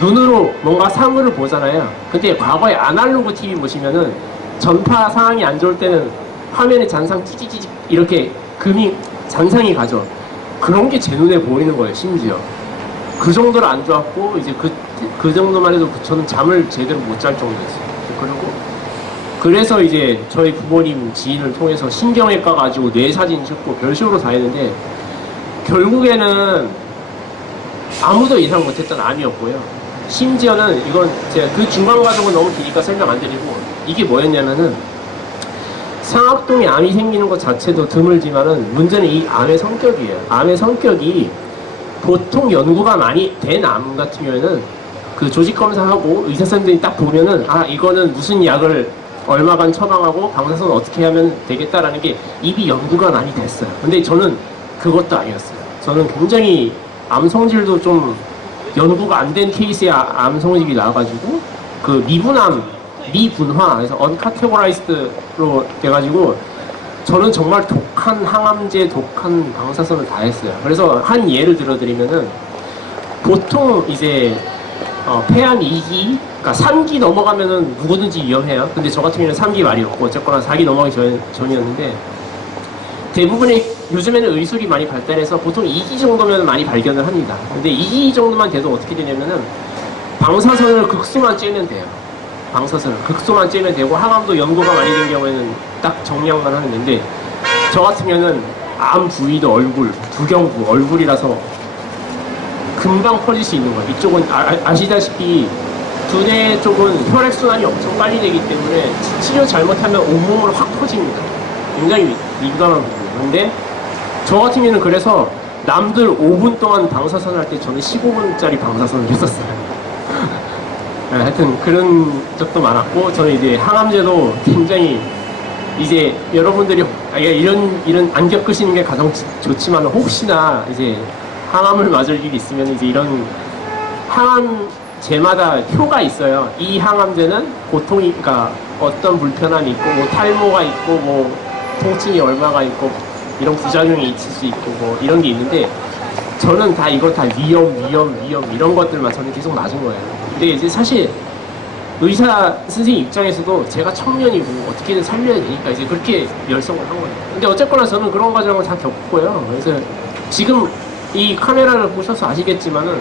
눈으로 뭔가 사물을 보잖아요. 근데 과거에 아날로그 TV 보시면은 전파 상황이 안 좋을 때는 화면에 잔상 찌찌찌 이렇게 금이 잔상이 가죠. 그런 게 제 눈에 보이는 거예요, 심지어. 그 정도로 안 좋았고, 이제 그 정도만 해도 저는 잠을 제대로 못 잘 정도였어요. 그래서 이제 저희 부모님 지인을 통해서 신경외과 가지고 뇌 사진 찍고 별식으로 다 했는데, 결국에는 아무도 예상 못했던 암이었고요. 심지어는 이건 제가 그 중간 과정은 너무 기니까 설명 안 드리고, 이게 뭐였냐면은, 상악동에 암이 생기는 것 자체도 드물지만은 문제는 이 암의 성격이에요. 암의 성격이 보통 연구가 많이 된 암 같은 경우에는 그 조직 검사하고 의사 선생님들이 딱 보면은 아 이거는 무슨 약을 얼마간 처방하고 방사선 어떻게 하면 되겠다라는 게 이미 연구가 많이 됐어요. 근데 저는 그것도 아니었어요. 저는 굉장히 암 성질도 좀 연구가 안 된 케이스의 암 성질이 나와가지고 그 미분화, 그래서 언카테고라이즈드로 돼가지고 저는 정말 독한 항암제, 독한 방사선을 다 했어요. 그래서 한 예를 들어드리면은 보통 이제 폐암 2기, 그러니까 3기 넘어가면은 누구든지 위험해요. 근데 저 같은 경우는 3기 말이었고 어쨌거나 4기 넘어가기 전이었는데 대부분의 요즘에는 의술이 많이 발달해서 보통 2기 정도면 많이 발견을 합니다. 근데 2기 정도만 돼도 어떻게 되냐면은 방사선을 극소만 쬐면 돼요. 방사선을 극소만 쬐면 되고 항암도 연구가 많이 된 경우에는 딱 정량만 하면 되는데 저 같은 경우는 암 부위도 얼굴, 부경부, 얼굴이라서 금방 퍼질 수 있는 거예요. 이쪽은 아시다시피 두뇌 쪽은 혈액순환이 엄청 빨리 되기 때문에 치료 잘못하면 온몸으로 확 퍼집니다. 굉장히 민감한 부분이에요. 근데 저 같은 경우는 그래서 남들 5분 동안 방사선을 할 때 저는 15분짜리 방사선을 했었어요. 하여튼 그런 적도 많았고 저는 이제 항암제도 굉장히 이제 여러분들이 이런 안 겪으시는 게 가장 좋지만 혹시나 이제 항암을 맞을 일이 있으면 이제 이런 항암제마다 표가 있어요. 이 항암제는 고통이 그러니까 어떤 불편함이 있고 뭐 탈모가 있고 뭐 통증이 얼마가 있고 이런 부작용이 있을 수 있고 뭐 이런 게 있는데 저는 다 이걸 다 위험 이런 것들만 저는 계속 맞은 거예요. 근데 이제 사실 의사 선생님 입장에서도 제가 청년이고 어떻게든 살려야 되니까 이제 그렇게 열성을 한 거예요. 근데 어쨌거나 저는 그런 과정을 다 겪고요. 그래서 지금 이 카메라를 보셔서 아시겠지만은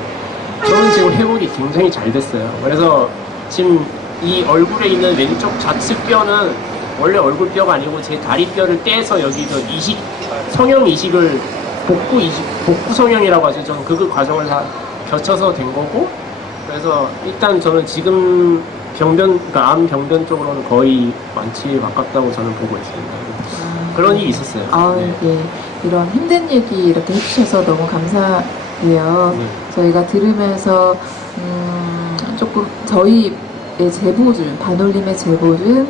저는 지금 회복이 굉장히 잘 됐어요. 그래서 지금 이 얼굴에 있는 왼쪽 좌측 뼈는 원래 얼굴 뼈가 아니고 제 다리 뼈를 떼서 여기서 성형 이식을 복구 성형이라고 하죠. 저는 그 과정을 다 거쳐서 된 거고, 그래서 일단 저는 지금 그러니까 암 병변 쪽으로는 거의 완치에 가깝다고 저는 보고 있습니다. 그런 일이 있었어요. 네. 예. 이런 힘든 얘기 이렇게 해주셔서 너무 감사해요. 네. 저희가 들으면서 조금 저희의 제보준, 반올림의 제보준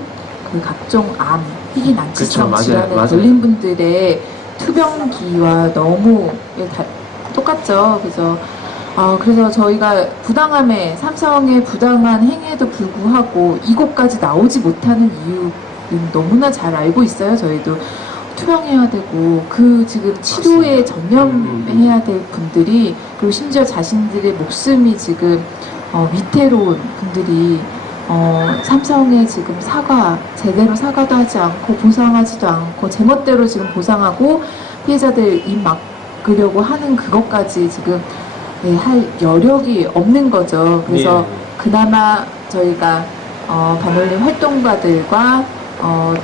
그 각종 암, 희귀 난치성 그쵸, 질환에 맞아요. 걸린 분들의 투병기와 너무 똑같죠. 그래서 저희가 삼성의 부당한 행위에도 불구하고 이곳까지 나오지 못하는 이유는 너무나 잘 알고 있어요. 저희도 투병해야 되고 지금 치료에 전념해야 될 분들이, 그리고 심지어 자신들의 목숨이 지금 위태로운 분들이 삼성에 지금 제대로 사과도 하지 않고 보상하지도 않고 제멋대로 지금 보상하고 피해자들 입 막으려고 하는 그것까지 지금 할 여력이 없는 거죠. 그래서 그나마 저희가 반올림 활동가들과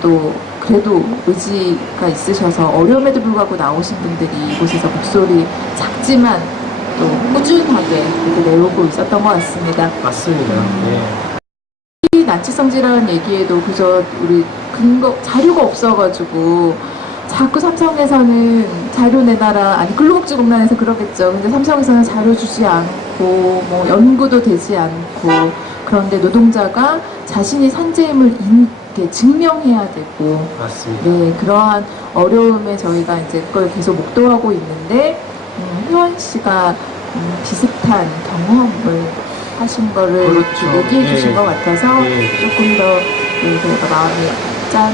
또 그래도 의지가 있으셔서 어려움에도 불구하고 나오신 분들이 이곳에서 목소리 작지만 또 꾸준하게 이렇게 내오고 있었던 것 같습니다. 맞습니다. 네. 이 난치성 질환 얘기에도 그저 우리 자료가 없어가지고 자꾸 삼성에서는 자료 내놔라, 아니 근로복지공단에서 그러겠죠. 근데 삼성에서는 자료 주지 않고 뭐 연구도 되지 않고, 그런데 노동자가 자신이 산재임을 증명해야 되고, 맞습니다. 네, 그러한 어려움에 저희가 이제 그걸 계속 목도하고 있는데, 효원 씨가 비슷한 경험을 하신 거를 그렇죠. 얘기해 주신 네. 것 같아서 네. 조금 더 저희가 마음이 짠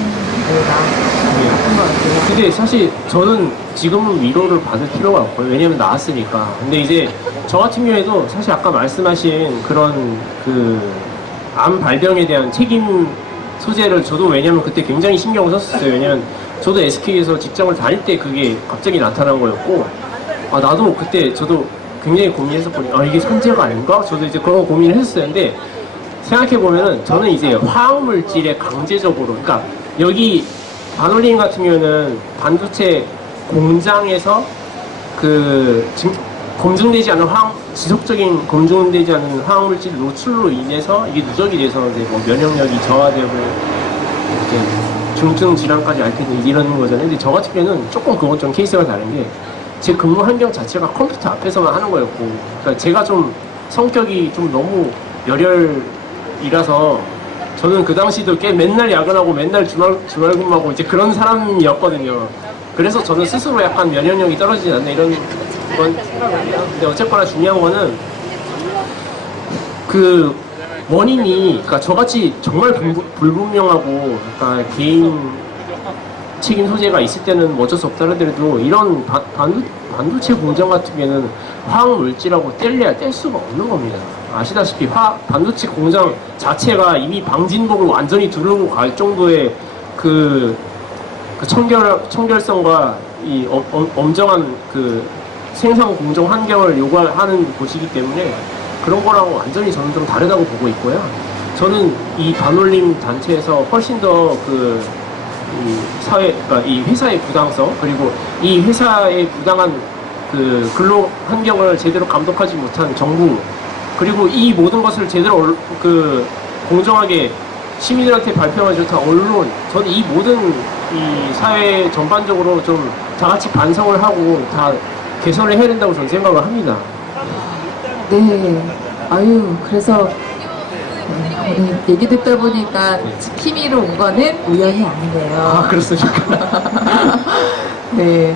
나쁜 것 같아요. 근데 사실 저는 지금은 위로를 받을 필요가 없고요. 왜냐면 나았으니까. 근데 이제 저 같은 경우에도 사실 아까 말씀하신 그런 암 발병에 대한 책임 소재를 저도 왜냐면 그때 굉장히 신경을 썼었어요. 왜냐면 저도 SK에서 직장을 다닐 때 그게 갑자기 나타난 거였고, 아, 나도 그때 저도 굉장히 고민했었거든요. 아, 이게 산재가 아닌가? 저도 이제 그런 고민을 했었어요. 근데 생각해보면은 저는 이제 화학물질에 강제적으로, 그러니까 여기 반올림 같은 경우는 반도체 공장에서 검증되지 않은 지속적인 검증되지 않은 화학물질 노출로 인해서 이게 누적이 돼서 이제 뭐 면역력이 저하되고 이렇게 중증 질환까지 앓게 되는 이런 거잖아요. 근데 저 같은 경우는 조금 그건 좀 케이스가 다른 게 제 근무 환경 자체가 컴퓨터 앞에서만 하는 거였고, 그러니까 제가 좀 성격이 좀 너무 열혈이라서 저는 그 당시도 꽤 맨날 야근하고 맨날 주말근무하고 이제 그런 사람이었거든요. 그래서 저는 스스로 약간 면역력이 떨어지지 않나 이런 건 생각을 해요. 근데 어쨌거나 중요한 거는 그 원인이, 그러니까 저같이 정말 불분명하고 그러니까 개인 책임 소재가 있을 때는 뭐 어쩔 수 없다 하더라도 이런 반도체 공장 같은 경우에는 화학 물질하고 뗄 수가 없는 겁니다. 아시다시피 반도체 공장 자체가 이미 방진복을 완전히 두르고 갈 정도의 그 청결성과 이 엄정한 그 생산 공정 환경을 요구하는 곳이기 때문에 그런 거랑 완전히 저는 좀 다르다고 보고 있고요. 저는 이 반올림 단체에서 훨씬 더 그러니까 이 회사의 부당성, 그리고 이 회사의 부당한 그 근로 환경을 제대로 감독하지 못한 정부, 그리고 이 모든 것을 제대로 공정하게 시민들한테 발표하지 못한 언론, 저는 이 모든 이 사회 전반적으로 좀 다 같이 반성을 하고 다 개선을 해야 된다고 저는 생각을 합니다. 네. 아유, 그래서 오늘 얘기 듣다 보니까 키미로 온 거는 우연이 아니네요. 아, 그렇습니까? 네.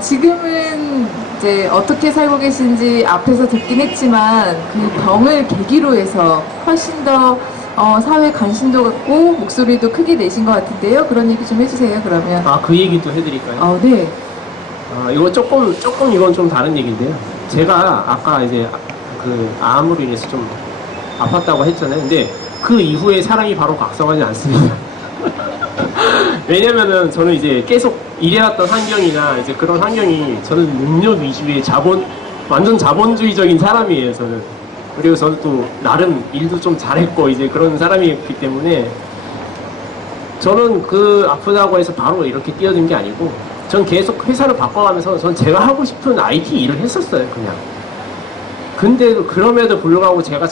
지금은 이제 어떻게 살고 계신지 앞에서 듣긴 했지만 그 병을 계기로 해서 훨씬 더 사회 관심도 갖고 목소리도 크게 내신 것 같은데요. 그런 얘기 좀 해주세요, 그러면. 아, 그 얘기도 해드릴까요? 네. 이거 조금 이건 좀 다른 얘기인데요. 제가 아까 이제 암으로 인해서 좀 아팠다고 했잖아요. 근데 그 이후에 사람이 바로 각성하지 않습니다. 왜냐면은 저는 이제 계속 일해왔던 환경이나 이제 그런 환경이 저는 능력 위주의 완전 자본주의적인 사람이에요, 저는. 그리고 저는 또 나름 일도 좀 잘했고 이제 그런 사람이었기 때문에 저는 아프다고 해서 바로 이렇게 뛰어든 게 아니고 전 계속 회사를 바꿔가면서 전 제가 하고 싶은 IT 일을 했었어요, 그냥. 근데 그럼에도 불구하고 제가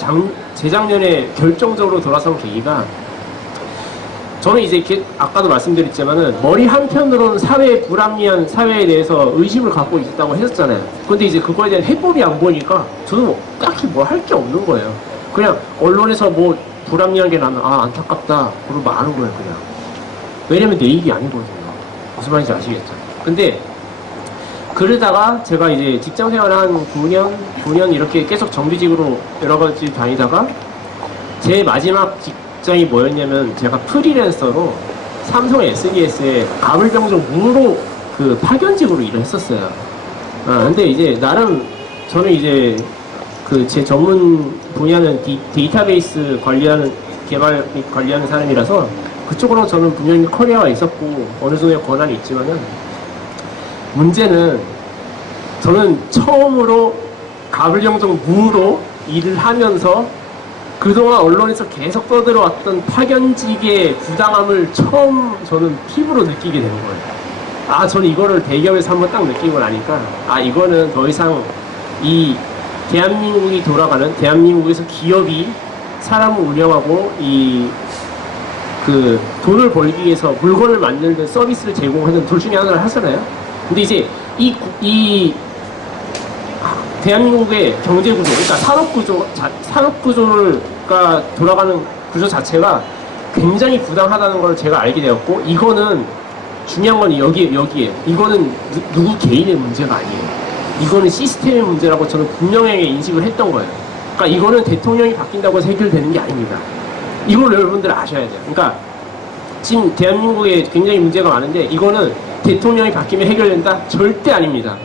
재작년에 결정적으로 돌아선 계기가 저는 이제 아까도 말씀드렸지만은 머리 한편으로는 불합리한 사회에 대해서 의심을 갖고 있었다고 했었잖아요. 근데 이제 그거에 대한 해법이 안 보니까 저도 딱히 뭘 할 게 없는 거예요. 그냥 언론에서 뭐 불합리한 게 나면 안타깝다 그러고 마는 거예요, 그냥. 왜냐면 내 일이 아니거든요. 무슨 말인지 아시겠죠? 근데 그러다가 제가 이제 직장 생활을 한 9년 이렇게 계속 정규직으로 여러 가지 다니다가 제 마지막 직장이 뭐였냐면 제가 프리랜서로 삼성 SDS에 가물병정 무로 파견직으로 일을 했었어요. 근데 이제 나름 저는 이제 제 전문 분야는 데이터베이스 개발 및 관리하는 사람이라서 그쪽으로 저는 분명히 커리어가 있었고 어느 정도의 권한이 있지만은 문제는 저는 처음으로 가불병정 무로 일을 하면서 그동안 언론에서 계속 떠들어왔던 파견직의 부당함을 처음 저는 피부로 느끼게 되는 거예요. 저는 이거를 대기업에서 한번 딱 느끼고 나니까 이거는 더 이상 이 대한민국이 돌아가는, 대한민국에서 기업이 사람을 운영하고 돈을 벌기 위해서 물건을 만들든 서비스를 제공하든 둘 중에 하나를 하잖아요. 근데 이제 이 대한민국의 경제 구조, 그러니까 산업 구조가 돌아가는 구조 자체가 굉장히 부당하다는 걸 제가 알게 되었고, 이거는 중요한 건 여기에 이거는 누구 개인의 문제가 아니에요. 이거는 시스템의 문제라고 저는 분명하게 인식을 했던 거예요. 그러니까 이거는 대통령이 바뀐다고 해서 해결되는 게 아닙니다. 이걸 여러분들 아셔야 돼요. 그러니까 지금 대한민국에 굉장히 문제가 많은데 이거는 대통령이 바뀌면 해결된다? 절대 아닙니다.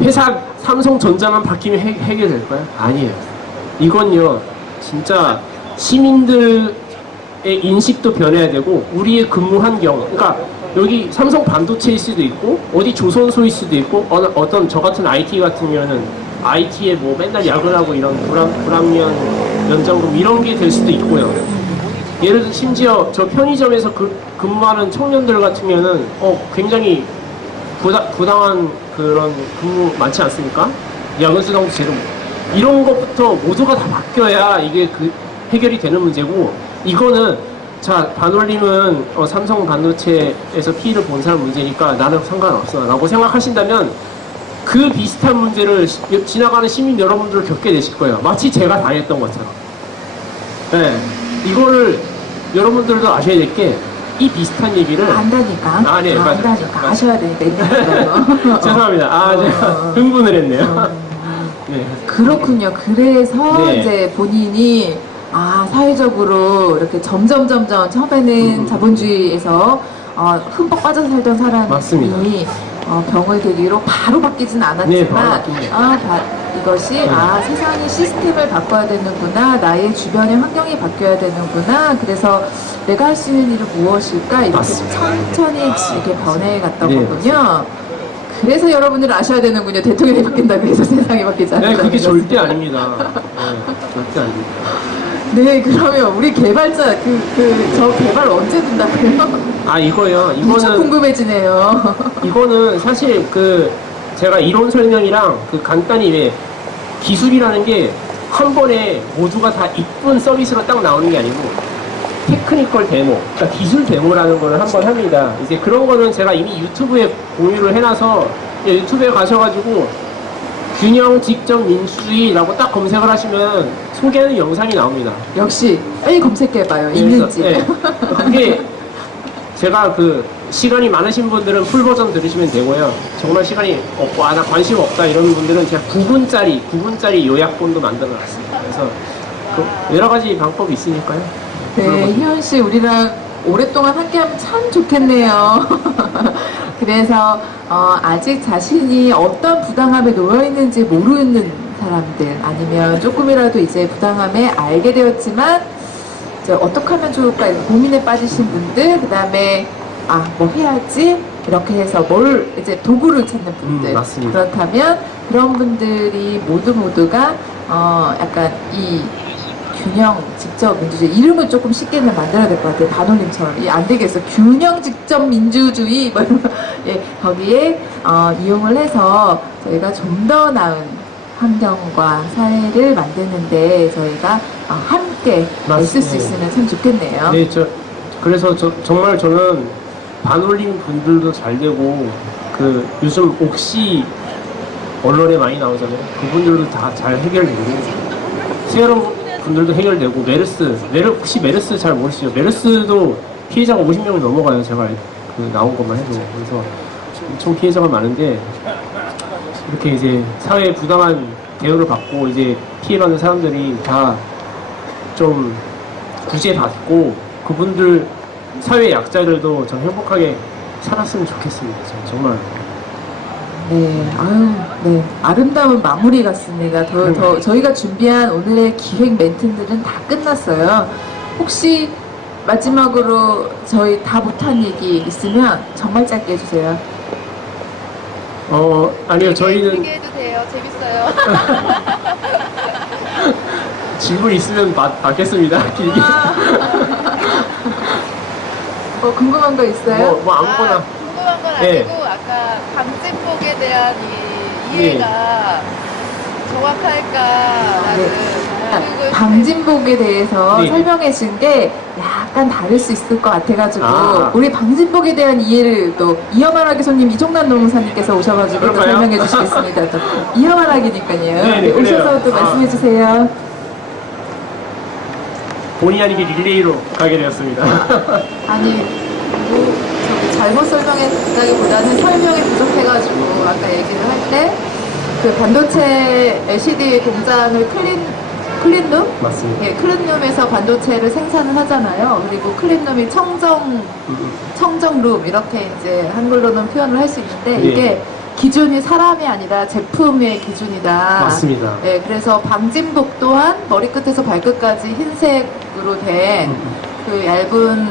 회사 삼성전자만 바뀌면 해결될까요? 아니에요. 이건요 진짜 시민들의 인식도 변해야 되고 우리의 근무 환경, 그러니까 여기 삼성 반도체일 수도 있고 어디 조선소일 수도 있고 어떤 저 같은 IT 같은 경우는 IT에 뭐 맨날 야근하고 이런 불합리한 연장금 이런 게 될 수도 있고요. 예를 들어 심지어 저 편의점에서 근무하는 청년들 같은 경우는 굉장히 부당한 그런 근무 많지 않습니까? 야근수당도 제로 이런 것부터 모두가 다 바뀌어야 이게 해결이 되는 문제고 이거는 자 반올림은 삼성 반도체에서 피해를 본 사람 문제니까 나는 상관없어 라고 생각하신다면 그 비슷한 문제를 지나가는 시민 여러분들을 겪게 되실 거예요. 마치 제가 당했던 것처럼. 네, 이거를 여러분들도 아셔야 될 게 이 비슷한 얘기를 안다니까. 네, 맞아요. 안다니까. 아셔야 되니까 있는 죄송합니다. 제가 흥분을 했네요. 네. 그렇군요. 그래서 네. 이제 본인이 사회적으로 이렇게 점점 처음에는 자본주의에서 흠뻑 빠져 살던 사람이 맞습니다. 병을 계기로 바로 바뀌진 네, 않았지만 바로 바뀝니다. 이것이 세상의 시스템을 바꿔야 되는구나, 나의 주변의 환경이 바뀌어야 되는구나, 그래서 내가 할 수 있는 일은 무엇일까 이렇게 맞습니다. 천천히 이렇게 변해갔던 네, 거군요. 그래서 여러분들은 아셔야 되는군요. 대통령이 바뀐다고 해서 세상이 바뀌지 않는다. 네, 그게 절대 아닙니다. 네, 절대 아닙니다. 네, 그러면 우리 개발자 저 개발 언제 된다고요? 이거요. 무척 이거는 궁금해지네요. 이거는 사실 제가 이론 설명이랑 간단히 왜 기술이라는 게 한 번에 모두가 다 이쁜 서비스로 딱 나오는 게 아니고 테크니컬 데모, 그러니까 기술 데모라는 거를 한 번 합니다. 이제 그런 거는 제가 이미 유튜브에 공유를 해놔서 유튜브에 가셔가지고 균형 직접 민주주의라고 딱 검색을 하시면 소개하는 영상이 나옵니다. 역시 빨리 검색해봐요. 네, 있는지. 그래서, 그게 제가 시간이 많으신 분들은 풀 버전 들으시면 되고요. 정말 시간이 없고 나 관심 없다 이런 분들은 제가 9분짜리 요약본도 만들어 놨습니다. 그래서 여러 가지 방법이 있으니까요. 네, 희원 씨 우리랑 오랫동안 함께하면 참 좋겠네요. 그래서 아직 자신이 어떤 부당함에 놓여 있는지 모르는 사람들, 아니면 조금이라도 이제 부당함에 알게 되었지만 이제 어떻게 하면 좋을까 고민에 빠지신 분들, 그 다음에 뭐 해야지 이렇게 해서 이제 도구를 찾는 분들, 맞습니다. 그렇다면 그런 분들이 모두가 약간 이 균형 직접 민주주의 이름을 조금 쉽게는 만들어야 될 것 같아요. 반올림처럼 안 되겠어. 균형 직접 민주주의 뭐 이런 거기에 이용을 해서 저희가 좀 더 나은 환경과 사회를 만드는데 저희가 함께 애쓸 수 있으면 참 좋겠네요. 네, 그래서 정말 저는 반올림 분들도 잘 되고 요즘 옥시 언론에 많이 나오잖아요. 그분들도 다 잘 해결되고 세월호 분들도 해결되고 혹시 메르스 잘 모르시죠? 메르스도 피해자가 50명이 넘어가요. 제가 나온 것만 해도. 그래서 엄청 피해자가 많은데 이렇게 이제 사회에 부당한 대우를 받고 이제 피해받는 사람들이 다 좀 구제받고 그분들 사회 약자들도 좀 행복하게 살았으면 좋겠습니다. 정말. 네, 네, 아름다운 마무리 같습니다. 저희가 준비한 오늘의 기획 멘트들은 다 끝났어요. 혹시 마지막으로 저희 다 못한 얘기 있으면 정말 짧게 해주세요. 아니요, 저희는 길게 해도 돼요. 재밌어요. 질문 있으면 받겠습니다. 길게. 궁금한 거 있어요? 뭐 아무거나. 궁금한 건 네. 아니고 아까 방진복에 대한 이해가 정확할까라는 그리고 방진복에 대해서 네. 설명해 준 게 약간 다를 수 있을 것 같아가지고 우리 방진복에 대한 이해를 또 이영환 교수님, 이종남 농사님께서 오셔가지고 또 그럴까요? 설명해 주시겠습니다. 또 이영환 학이니까요. 네, 오셔서 그래요. 또 말씀해 주세요. 본의 아니게 릴레이로 가게 되었습니다. 아니 잘못 설명했다기보다는 설명이 부족해가지고 아까 얘기를 할 때 그 반도체 LCD 공장을 클린룸? 맞습니다. 예, 클린룸에서 반도체를 생산을 하잖아요. 그리고 클린룸이 청정룸 이렇게 이제 한글로는 표현을 할 수 있는데 예. 이게 기준이 사람이 아니라 제품의 기준이다. 맞습니다. 예, 그래서 방진복 또한 머리끝에서 발끝까지 흰색으로 된 그 얇은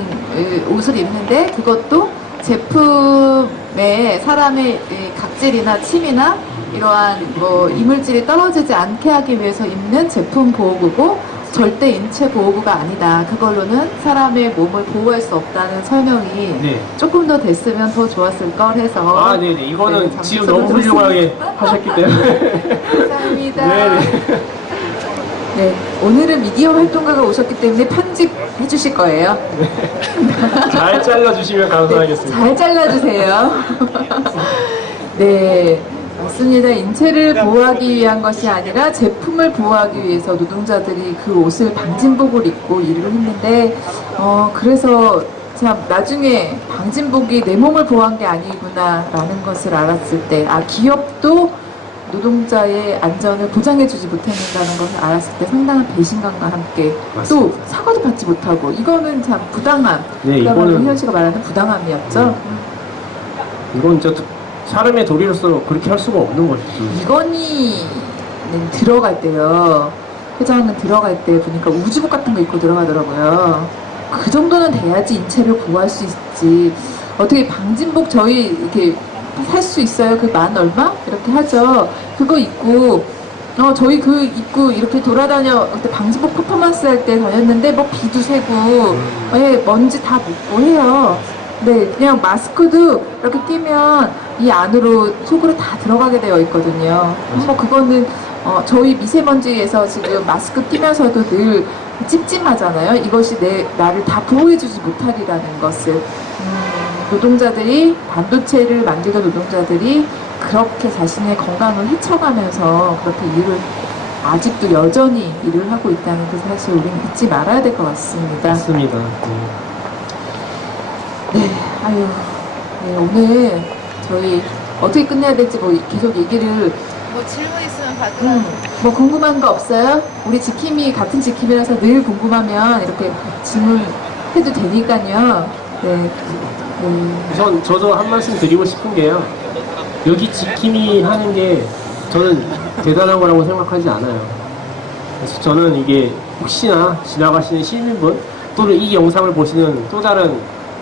옷을 입는데 그것도 제품에 사람의 이 각질이나 침이나 이러한 뭐 이물질이 떨어지지 않게 하기 위해서 입는 제품 보호구고 절대 인체 보호구가 아니다. 그걸로는 사람의 몸을 보호할 수 없다는 설명이 네. 조금 더 됐으면 더 좋았을 걸 해서 아, 네네. 이거는 네, 지금 장비적으로 너무 훌륭하게 하셨기 때문에. 감사합니다. 네네. 네, 오늘은 미디어 활동가가 오셨기 때문에 편집해 주실 거예요. 잘 잘라주시면 감사하겠습니다. 잘 잘라주세요. 네, 맞습니다. 인체를 보호하기 위한 것이 아니라 제품을 보호하기 위해서 노동자들이 그 옷을 방진복을 입고 일을 했는데, 그래서 참 나중에 방진복이 내 몸을 보호한 게 아니구나라는 것을 알았을 때, 아, 기업도 노동자의 안전을 보장해주지 못했다는 것을 알았을 때 상당한 배신감과 함께 또 맞습니다. 사과도 받지 못하고 이거는 참 부당함. 네, 그야말로 이거는- 희연 씨가 말하는 부당함이었죠. 이건 진짜 사람의 도리로서 그렇게 할 수가 없는 것이죠. 이건희는 들어갈 때요. 회장은 들어갈 때 보니까 우주복 같은 거 입고 들어가더라고요. 그 정도는 돼야지 인체를 보호할 수 있지. 어떻게 방진복 저희 이렇게 살 수 있어요? 그 만 얼마? 이렇게 하죠. 그거 입고 저희 그 입고 이렇게 돌아다녀 그때 방진복 퍼포먼스 할 때 다녔는데 뭐 비도 새고 예, 먼지 다 묻고 해요. 네, 그냥 마스크도 이렇게 끼면 이 안으로 속으로 다 들어가게 되어 있거든요. 뭐 그거는 저희 미세먼지에서 지금 마스크 끼면서도 늘 찝찝하잖아요. 이것이 나를 다 보호해주지 못하리라는 것을. 노동자들이 반도체를 만들던 노동자들이 그렇게 자신의 건강을 해쳐가면서 그렇게 일을 아직도 여전히 일을 하고 있다는 그 사실 우리는 잊지 말아야 될 것 같습니다. 맞습니다. 네, 아유, 네, 오늘 저희 어떻게 끝내야 될지 뭐 계속 얘기를 뭐 질문 있으면 받으라고. 뭐 궁금한 거 없어요? 우리 지킴이 같은 지킴이라서 늘 궁금하면 이렇게 질문해도 되니까요. 네. 우선 저도 한 말씀 드리고 싶은 게요. 여기 지킴이 하는 게 저는 대단한 거라고 생각하지 않아요. 그래서 저는 이게 혹시나 지나가시는 시민분 또는 이 영상을 보시는 또 다른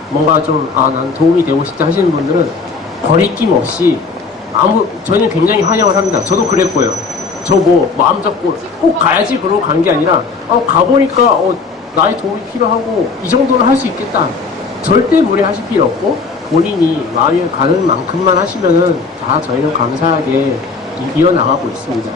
뭔가 좀 난 도움이 되고 싶다 하시는 분들은 거리낌 없이 저는 굉장히 환영을 합니다. 저도 그랬고요. 저 뭐 마음 잡고 꼭 가야지 그러고 간 게 아니라 가보니까 나의 도움이 필요하고 이 정도는 할 수 있겠다. 절대 무리하실 필요 없고 본인이 마음이 가는 만큼만 하시면은 다 저희는 감사하게 이어나가고 있습니다.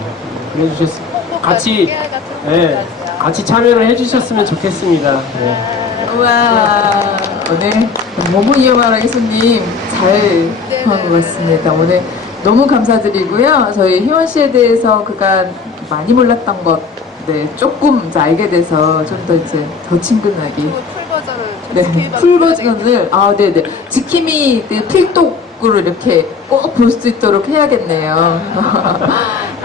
같이 깨알 같은 네. 것까지요. 같이 참여를 해주셨으면 좋겠습니다. 네. 우와, 오늘 너무 이용하라기 손님 잘 한 것 같습니다. 오늘 너무 감사드리고요. 저희 희원 씨에 대해서 그간 많이 몰랐던 것, 네, 조금 이제 알게 돼서 좀 더 이제 더 친근하게. 그리고 풀 버전을 좀 네, 지킴이밖에 풀 모르겠- 버전을, 네네. 지킴이 필독으로 이렇게 꼭 볼 수 있도록 해야겠네요.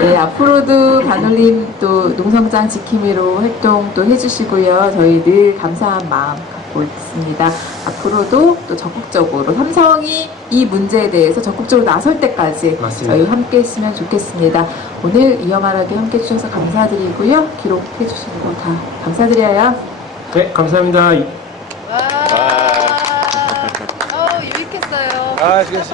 네, 앞으로도 반올림 또 농성장 지킴이로 활동 또 해주시고요. 저희 늘 감사한 마음 갖고 있습니다. 앞으로도 또 적극적으로 삼성이 이 문제에 대해서 적극적으로 나설 때까지 맞습니다. 저희 함께 했으면 좋겠습니다. 오늘 이어말하게 함께 해주셔서 감사드리고요. 기록해 주시는 거 다 감사드려요. 네, 감사합니다. 와. 유익했어요. 아, 수고하셨습니다.